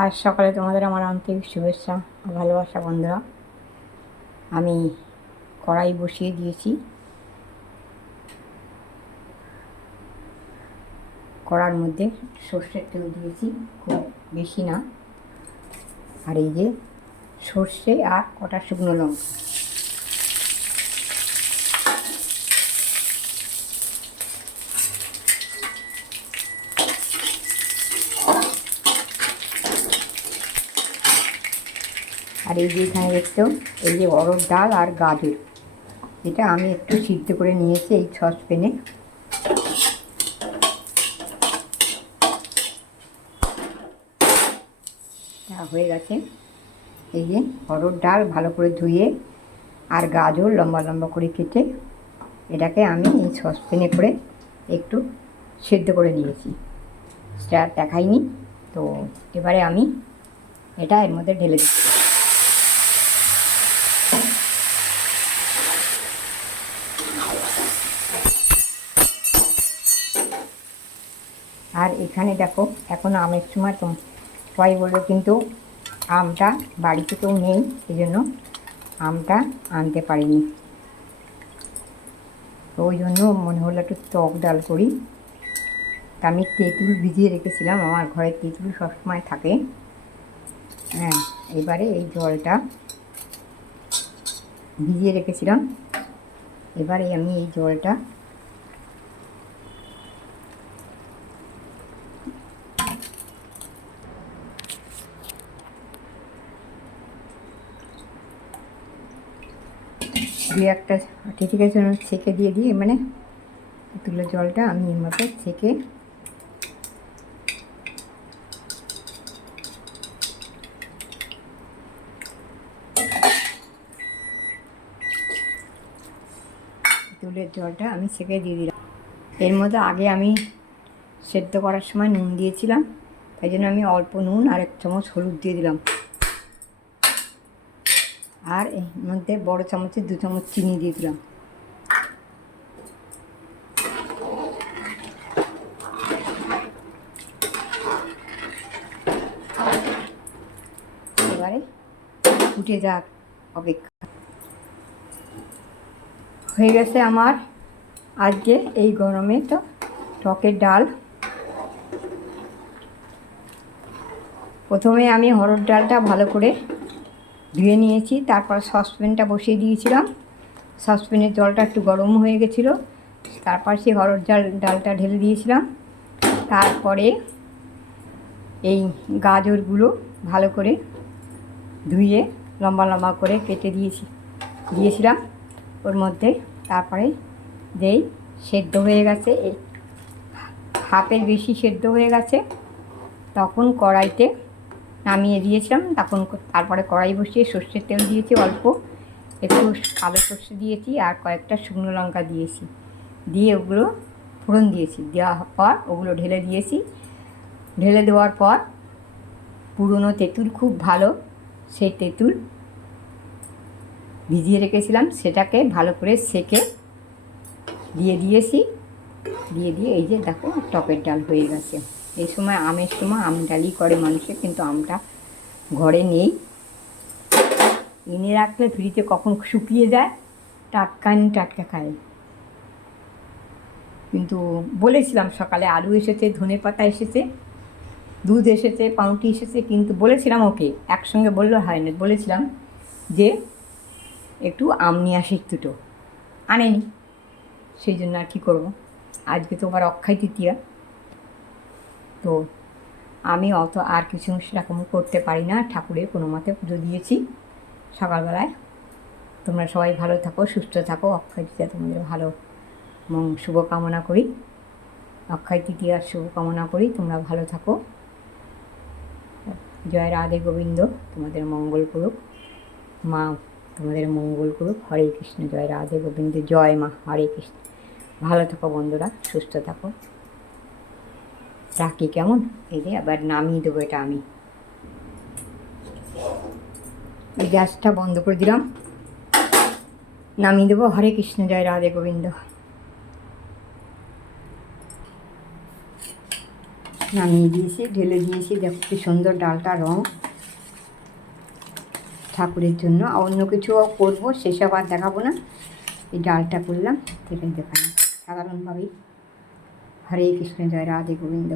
আজ সকালে তোমাদের আমার আন্তরিক শুভেচ্ছা ও ভালোবাসা বন্ধুরা। আমি কড়াই বসিয়ে দিয়েছি। কড়ার মধ্যে সর্ষের তেল দিয়েছি, খুব বেশি না। আর এই যে সর্ষে আর কটা শুকনো লঙ্কা। আর এই যে এখানে দেখতেও এই যে অরহর ডাল আর গাজর, এটা আমি একটু সিদ্ধ করে নিয়েছি এই সসপ্যানে। হয়ে গেছে। এই যে অরহর ডাল ভালো করে ধুয়ে আর গাজর লম্বা লম্বা করে কেটে এটাকে আমি এই সসপ্যানে করে একটু সেদ্ধ করে নিয়েছি, সেটা দেখাইনি। তো এবারে আমি এটা এর মধ্যে ঢেলে দিচ্ছি। আর এখানে দেখো, এখন আমের সময় তো সবাই বললো, কিন্তু আমটা বাড়িতে কেউ নেই, এই জন্য আমটা আনতে পারিনি। তো ওই জন্য মনে হলো একটু টক ডাল করি। তা আমি তেঁতুল ভিজিয়ে রেখেছিলাম, আমার ঘরে তেঁতুল সবসময় থাকে। হ্যাঁ, এবারে এই জলটা ভিজিয়ে রেখেছিলাম, এবারে আমি এই জলটা দু একটা টিটিকের জন্য ছেঁকে দিয়ে মানে তেঁতুলের জলটা আমি এর মধ্যে ছেঁকে তেঁতুলের জলটা আমি ছেঁকে দিয়ে দিলাম। এর মধ্যে আগে আমি সেদ্ধ করার সময় নুন দিয়েছিলাম, তাই জন্য আমি অল্প নুন আর 1 চামচ হলুদ দিয়ে দিলাম। আর এর মধ্যে বড় চামচের 2 চামচ চিনি দিয়ে দিলাম। এবারে ফুটে যাক অপেক্ষা। হয়ে গেছে আমার আজকে এই গরমে তো টকের ডাল। প্রথমে আমি অরহর ডালটা ভালো করে ধুয়ে নিয়েছি, তারপর সসপ্যানটা বসিয়ে দিয়েছিলাম। সসপ্যানের জলটা একটু গরম হয়ে গেছিলো, তারপর সেই অরহর ডালটা ঢেলে দিয়েছিলাম। তারপরে এই গাজরগুলো ভালো করে ধুয়ে লম্বা লম্বা করে কেটে দিয়েছিলাম ওর মধ্যে। তারপরে যেই সেদ্ধ হয়ে গেছে, এই হাফের বেশি সেদ্ধ হয়ে গেছে, তখন কড়াইতে নামিয়ে দিয়েছিলাম। তারপরে কড়াই বসিয়ে সর্ষের তেল দিয়েছি, অল্প একটু কালো সর্ষে দিয়েছি আর কয়েকটা শুকনো লঙ্কা দিয়েছি, দিয়ে ওগুলো ফোড়ন দিয়েছি। দেওয়ার পর ওগুলো ঢেলে দিয়েছি। ঢেলে দেওয়ার পর পুরনো তেঁতুল, খুব ভালো সেই তেঁতুল ভিজিয়ে রেখেছিলাম, সেটাকে ভালো করে সেঁকে দিয়েছি। দিয়ে এই যে দেখো টকের ডাল হয়ে গেছে। এই সময় আমের সময় আম ডালই করে মানুষে, কিন্তু আমটা ঘরে নেই। এনে রাখলে ফ্রিজে কখন শুকিয়ে যায়, টাটকা খায়। কিন্তু বলেছিলাম সকালে আলু এসেছে, ধনেপাতা এসেছে, দুধ এসেছে, পাউরুটি এসেছে, কিন্তু বলেছিলাম ওকে একসঙ্গে বললে হয় না, বলেছিলাম যে একটু আম নিয়ে আসি, দুটো আনেনি। সেই জন্য আর কী করবো, আজকে তো আবার অক্ষয় তৃতীয়া, তো আমি অত আর কিছু সেরকম করতে পারি না। ঠাকুরের কোনো মতে পুজো দিয়েছি সকালবেলায়। তোমরা সবাই ভালো থাকো, সুস্থ থাকো। অক্ষয় তৃতীয়া তোমাদের ভালো শুভকামনা করি, অক্ষয় তৃতীয়ার শুভকামনা করি। তোমরা ভালো থাকো। জয় রাধে গোবিন্দ তোমাদের মঙ্গল করুক, মা তোমাদের মঙ্গল করুক। হরে কৃষ্ণ, জয় রাধে গোবিন্দ, জয় মা, হরে কৃষ্ণ। ভালো থাকো বন্ধুরা, সুস্থ থাকো। রাখি কেমন? এই যে আবার নামিয়ে দেবো। এটা আমি এই গ্যাসটা বন্ধ করে দিলাম, নামিয়ে দেবো। হরে কৃষ্ণ, জয় রাধে গোবিন্দ। নামিয়ে দিয়েছি, ঢেলে দিয়েছি। দেখো কি সুন্দর ডালটা রং ঠাকুরের জন্য। অন্য কিছুও করবো, সেসব আর দেখাবো না। এই ডালটা করলাম, সেটাই দেখালাম সাধারণভাবেই। হরে কৃষ্ণ, জয় রাধে গোবিন্দ।